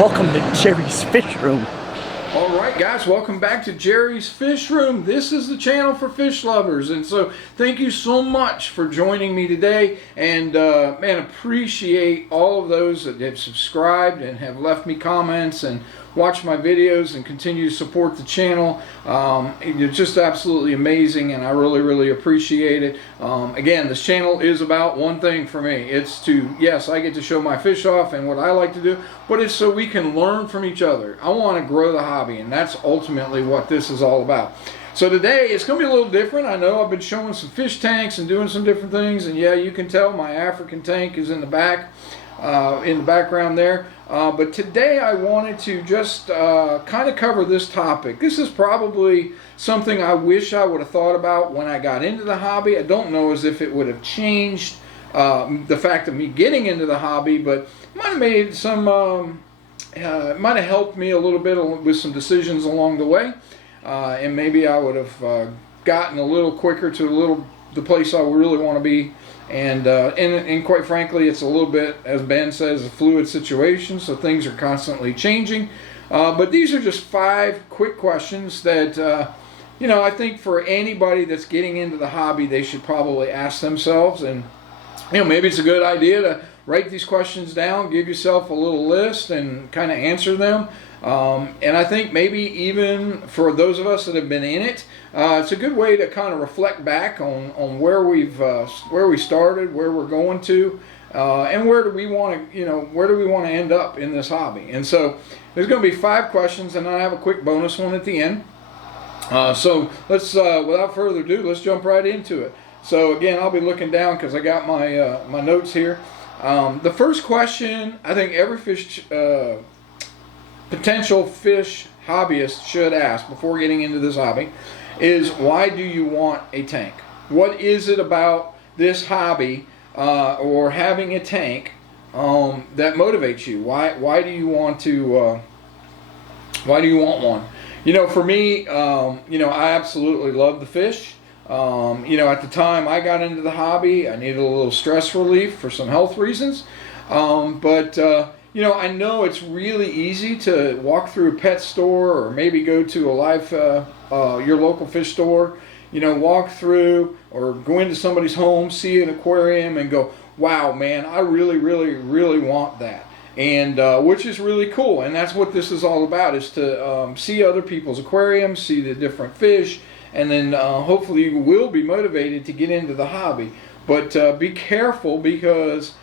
Welcome to Jerry's Fish Room. Alright guys, welcome back to Jerry's Fish Room. This is the channel for fish lovers, and so thank you so much for joining me today, and man, appreciate all of those that have subscribed and have left me comments and watched my videos and continue to support the channel. It's just absolutely amazing, and I really appreciate it. Again, this channel is about one thing for me. It's to, yes, I get to show my fish off and what I like to do, but it's so we can learn from each other. I want to grow the hobby, and that's ultimately what this is all about. So today it's going to be a little different. I know I've been showing some fish tanks and doing some different things, and yeah, you can tell my African tank is in the back, in the background there. But today I wanted to just kind of cover this topic. This is probably something I wish I would have thought about when I got into the hobby. I don't know as if it would have changed the fact of me getting into the hobby, but it might have made some, it might have helped me a little bit with some decisions along the way. And maybe I would have gotten a little quicker to the place I really want to be. And quite frankly, it's a little bit, as Ben says, a fluid situation, so things are constantly changing. But these are just 5 quick questions that, you know, I think for anybody that's getting into the hobby, they should probably ask themselves. And, you know, maybe it's a good idea to write these questions down, give yourself a little list, and kind of answer them. And I think maybe even for those of us that have been in it, it's a good way to kind of reflect back on where we started, where we're going to, and where do we want to, you know, where do we want to end up in this hobby. And so there's going to be 5 questions, and I have a quick bonus one at the end. So let's, without further ado, let's jump right into it. So again, I'll be looking down because I got my my notes here. The first question I think every potential fish hobbyist should ask before getting into this hobby is, why do you want a tank? What is it about this hobby or having a tank that motivates you? Why do you want to? Why do you want one? You know, for me, you know, I absolutely love the fish. You know, at the time I got into the hobby, I needed a little stress relief for some health reasons. You know, I know it's really easy to walk through a pet store or maybe go to a live, your local fish store, you know, walk through or go into somebody's home, see an aquarium and go, wow, man, I really want that. And which is really cool. And that's what this is all about, is to see other people's aquariums, see the different fish, and then hopefully you will be motivated to get into the hobby. But be careful, because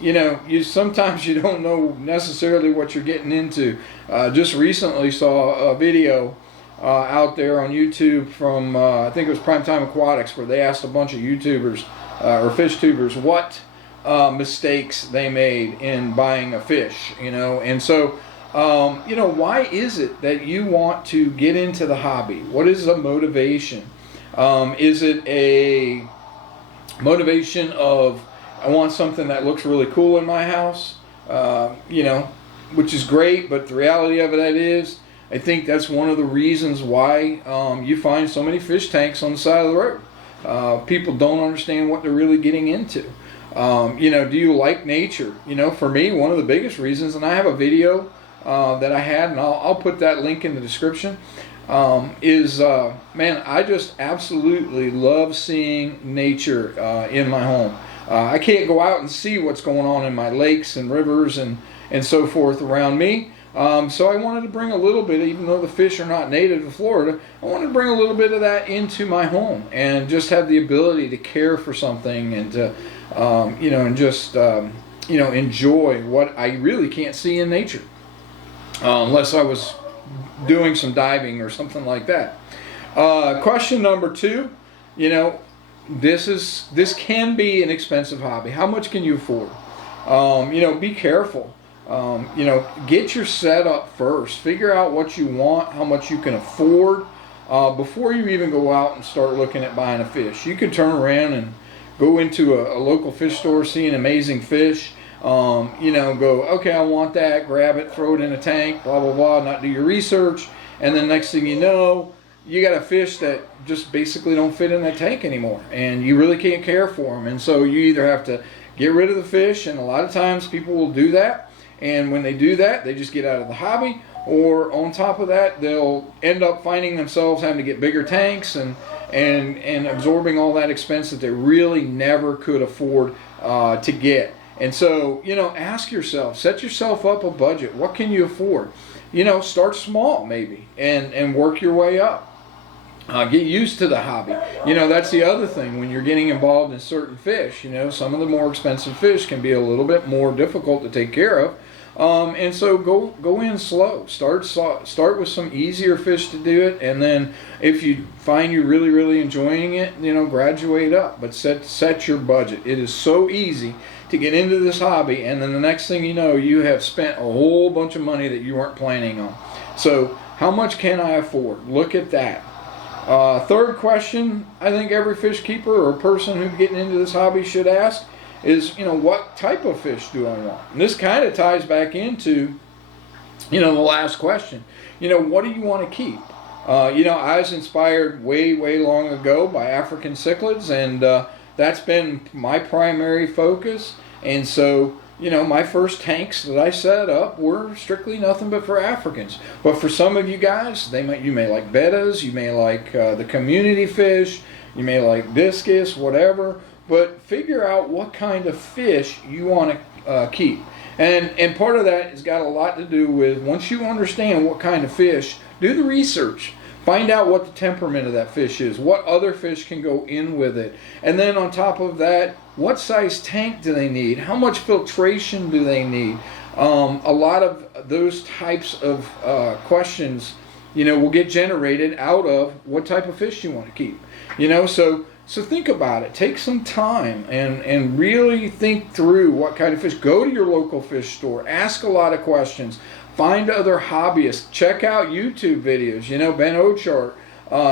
you know, sometimes you don't know necessarily what you're getting into. Just recently saw a video out there on YouTube from I think it was Primetime Aquatics, where they asked a bunch of YouTubers or fish tubers what mistakes they made in buying a fish, you know. And so you know, why is it that you want to get into the hobby? What is the motivation? Is it a motivation of, I want something that looks really cool in my house, you know, which is great, but the reality of it is, I think that's one of the reasons why you find so many fish tanks on the side of the road. People don't understand what they're really getting into. You know, do you like nature? You know, for me, one of the biggest reasons, and I have a video that I had, and I'll put that link in the description, is, man, I just absolutely love seeing nature in my home. I can't go out and see what's going on in my lakes and rivers and so forth around me. So I wanted to bring a little bit, even though the fish are not native to Florida, I wanted to bring a little bit of that into my home and just have the ability to care for something and to, you know, and just, you know, enjoy what I really can't see in nature. Unless I was doing some diving or something like that. Question number 2, you know, this can be an expensive hobby. How much can you afford? You know, be careful. You know, get your setup first. Figure out what you want, how much you can afford, before you even go out and start looking at buying a fish. You can turn around and go into a local fish store, see an amazing fish, you know, go, okay, I want that, grab it, throw it in a tank, blah blah blah, not do your research, and then next thing you know, you got a fish that just basically don't fit in that tank anymore, and you really can't care for them. And so you either have to get rid of the fish, and a lot of times people will do that, and when they do that, they just get out of the hobby, or on top of that, they'll end up finding themselves having to get bigger tanks and absorbing all that expense that they really never could afford to get. And so, you know, ask yourself, set yourself up a budget. What can you afford? You know, start small maybe and work your way up. Get used to the hobby. You know, that's the other thing when you're getting involved in certain fish. You know, some of the more expensive fish can be a little bit more difficult to take care of. And so go in slow. Start with some easier fish to do it, and then if you find you're really enjoying it, you know, graduate up. But set your budget. It is so easy to get into this hobby, and then the next thing you know, you have spent a whole bunch of money that you weren't planning on. So how much can I afford? Look at that. Third question I think every fish keeper or person who's getting into this hobby should ask is, you know, what type of fish do I want? And this kind of ties back into, you know, the last question. You know, what do you want to keep? You know, I was inspired way long ago by African cichlids, and that's been my primary focus. And so, you know, my first tanks that I set up were strictly nothing but for Africans. But for some of you guys, you may like bettas, you may like the community fish, you may like discus, whatever. But figure out what kind of fish you want to keep. And part of that has got a lot to do with, once you understand what kind of fish, do the research. Find out what the temperament of that fish is, what other fish can go in with it. And then on top of that, what size tank do they need? How much filtration do they need? A lot of those types of questions, you know, will get generated out of what type of fish you want to keep. You know, so think about it. Take some time and really think through what kind of fish. Go to your local fish store. Ask a lot of questions. Find other hobbyists. Check out YouTube videos. You know, Ben Ochart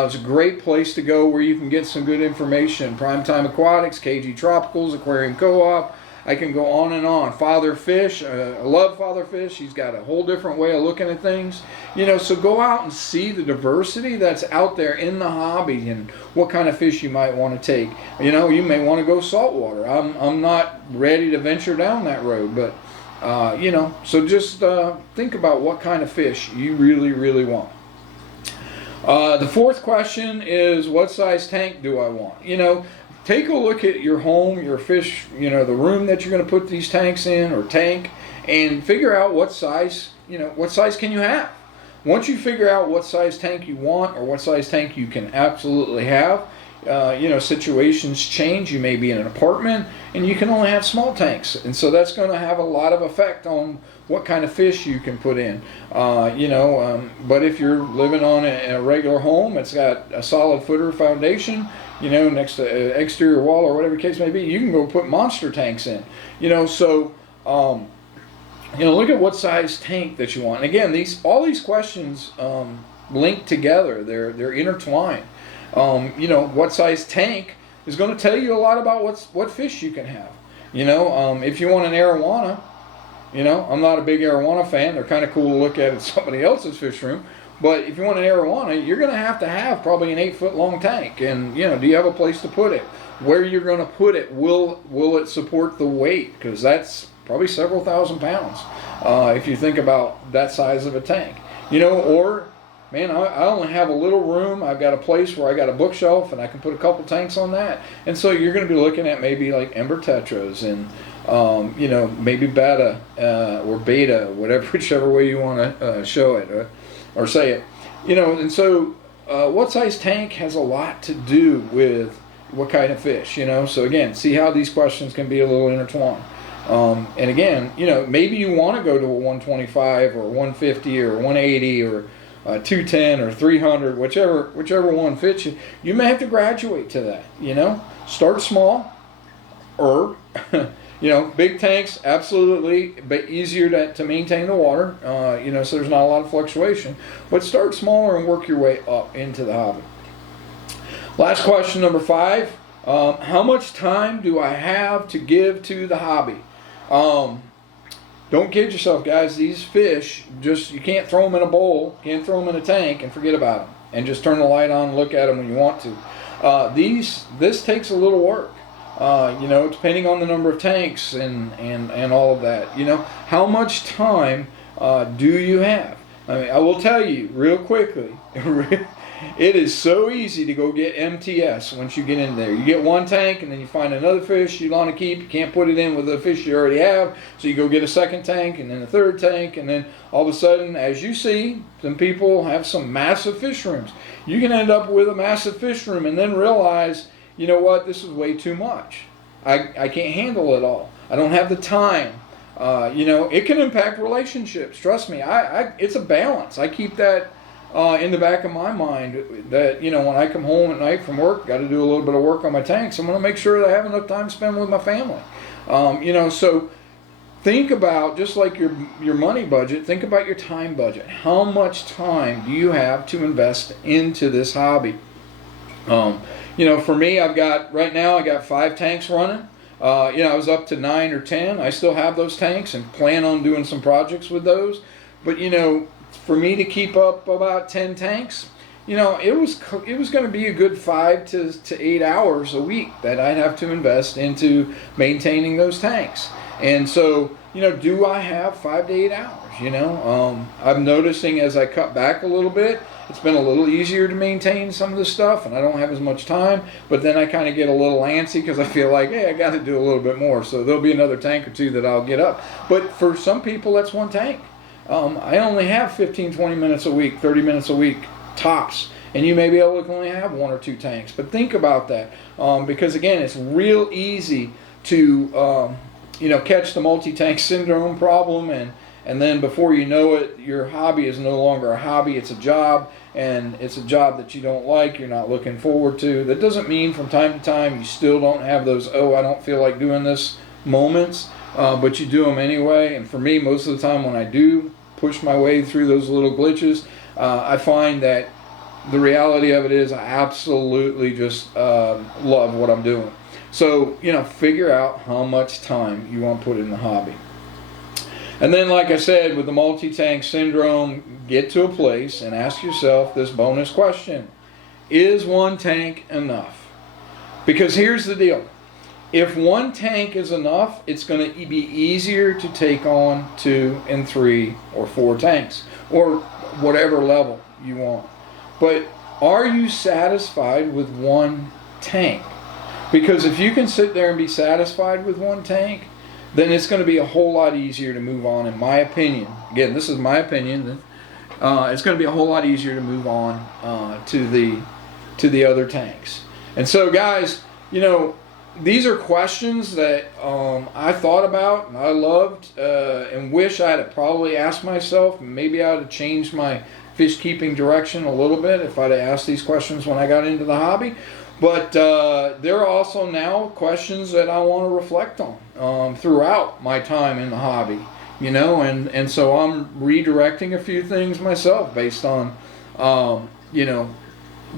is a great place to go where you can get some good information. Primetime Aquatics, KG Tropicals, Aquarium Co-op. I can go on and on. Father Fish, I love Father Fish. He's got a whole different way of looking at things. You know, so go out and see the diversity that's out there in the hobby and what kind of fish you might want to take. You know, you may want to go saltwater. I'm not ready to venture down that road, but you know, so just think about what kind of fish you really want. The fourth question is, what size tank do I want? You know, take a look at your home, your fish, you know, the room that you're going to put these tanks in or tank, and figure out what size, you know, what size can you have. Once you figure out what size tank you want or what size tank you can absolutely have, you know, situations change. You may be in an apartment and you can only have small tanks, and so that's going to have a lot of effect on what kind of fish you can put in. You know, but if you're living on a regular home, it's got a solid footer foundation, you know, next to an exterior wall or whatever the case may be, you can go put monster tanks in. You know, so you know, look at what size tank that you want. And again, all these questions link together. They're intertwined. You know, what size tank is going to tell you a lot about what fish you can have. You know, if you want an arowana, you know, I'm not a big arowana fan. They're kind of cool to look at in somebody else's fish room. But if you want an arowana, you're going to have probably an 8-foot long tank. And, you know, do you have a place to put it? Where you're going to put it, will it support the weight? Because that's probably several thousand pounds if you think about that size of a tank. You know, or, man, I only have a little room. I've got a place where I got a bookshelf and I can put a couple tanks on that. And so you're going to be looking at maybe like ember tetras and, you know, maybe betta or beta, whichever way you want to show it or say it. You know, and so what size tank has a lot to do with what kind of fish, you know. So again, see how these questions can be a little intertwined. And again, you know, maybe you want to go to a 125 or 150 or 180 or 210 or 300, whichever one fits you. You may have to graduate to that, you know. Start small, or you know, big tanks, absolutely, but easier to maintain the water, you know, so there's not a lot of fluctuation. But start smaller and work your way up into the hobby. Last question, number 5. How much time do I have to give to the hobby? Don't kid yourself, guys. These fish, you can't throw them in a bowl, can't throw them in a tank and forget about them, and just turn the light on and look at them when you want to. This takes a little work. You know, depending on the number of tanks and all of that. You know, how much time do you have? I mean, I will tell you real quickly. It is so easy to go get MTS once you get in there. You get one tank and then you find another fish you want to keep. You can't put it in with the fish you already have. So you go get a second tank and then a third tank. And then all of a sudden, as you see, some people have some massive fish rooms. You can end up with a massive fish room and then realize, you know what, this is way too much. I can't handle it all. I don't have the time. You know, it can impact relationships. Trust me, it's a balance. I keep that in the back of my mind that, you know, when I come home at night from work, got to do a little bit of work on my tanks. I'm going to make sure that I have enough time to spend with my family. You know, so think about, just like your money budget, think about your time budget. How much time do you have to invest into this hobby? You know, for me, right now I got 5 tanks running. You know, I was up to 9 or 10. I still have those tanks and plan on doing some projects with those. But, you know, for me to keep up about 10 tanks, you know, it was going to be a good 5 to 8 hours a week that I'd have to invest into maintaining those tanks. And so, you know, do I have 5 to 8 hours? You know, I'm noticing as I cut back a little bit, it's been a little easier to maintain some of the stuff, and I don't have as much time. But then I kind of get a little antsy because I feel like, hey, I got to do a little bit more. So there'll be another tank or 2 that I'll get up. But for some people, that's 1 tank. I only have 15, 20 minutes a week, 30 minutes a week, tops. And you may be able to only have 1 or 2 tanks. But think about that. Because, again, it's real easy to, you know, catch the multi-tank syndrome problem. And then before you know it, your hobby is no longer a hobby. It's a job. And it's a job that you don't like, you're not looking forward to. That doesn't mean from time to time you still don't have those, oh, I don't feel like doing this moments. But you do them anyway. And for me, most of the time when I do push my way through those little glitches, I find that the reality of it is I absolutely just love what I'm doing. So, you know, figure out how much time you want to put in the hobby. And then, like I said, with the multi-tank syndrome, get to a place and ask yourself this bonus question. Is 1 tank enough? Because here's the deal. If 1 tank is enough, it's going to be easier to take on 2 and 3 or 4 tanks, or whatever level you want. But are you satisfied with 1 tank? Because if you can sit there and be satisfied with 1 tank, then it's going to be a whole lot easier to move on, in my opinion. Again, this is my opinion. It's going to be a whole lot easier to move on to the other tanks. And so, guys, you know, these are questions that I thought about and I loved and wish I had probably asked myself. Maybe I would have changed my fish keeping direction a little bit if I'd have asked these questions when I got into the hobby. But there are also now questions that I want to reflect on throughout my time in the hobby, you know, and so I'm redirecting a few things myself based on, you know,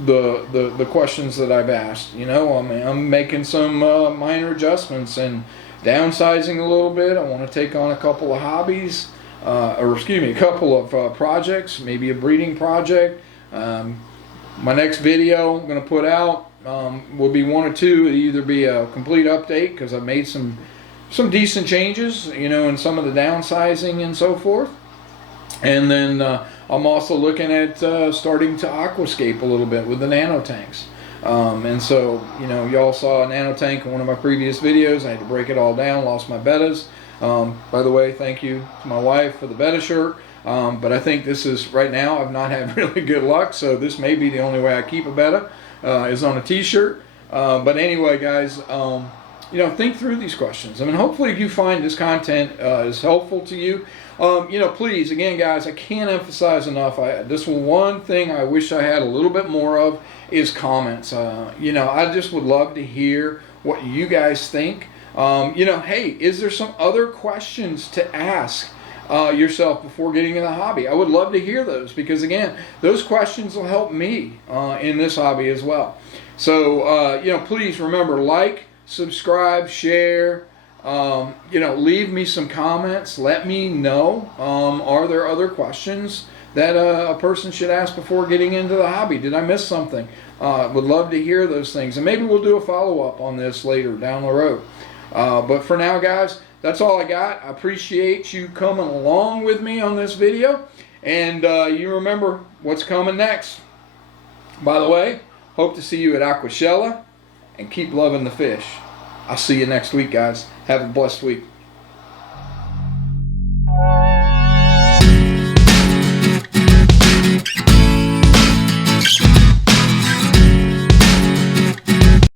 the questions that I've asked. You know, I mean, I'm making some minor adjustments and downsizing a little bit. I want to take on a couple of hobbies, a couple of projects, maybe a breeding project. My next video I'm going to put out will be 1 or 2. It'll either be a complete update because I've made some decent changes, you know, in some of the downsizing and so forth. And then I'm also looking at starting to aquascape a little bit with the nano tanks. And so, you know, y'all saw a nano tank in one of my previous videos. I had to break it all down, lost my bettas. By the way, thank you to my wife for the betta shirt. But I think this is, right now, I've not had really good luck, so this may be the only way I keep a betta, is on a t-shirt. But anyway, guys, you know, think through these questions. I mean, hopefully you find this content is helpful to you. You know, please, again, guys, I can't emphasize enough, this one thing I wish I had a little bit more of is comments. You know, I just would love to hear what you guys think. You know, hey, is there some other questions to ask yourself before getting in the hobby? I would love to hear those because, again, those questions will help me in this hobby as well. So, you know, please remember, like, subscribe, share, you know, leave me some comments. Let me know, are there other questions that a person should ask before getting into the hobby? Did I miss something? Would love to hear those things, and maybe we'll do a follow-up on this later down the road. But for now, guys, that's all I got. I appreciate you coming along with me on this video, and you remember what's coming next. By the way, hope to see you at Aquashella, and keep loving the fish. I'll see you next week, guys. Have a blessed week.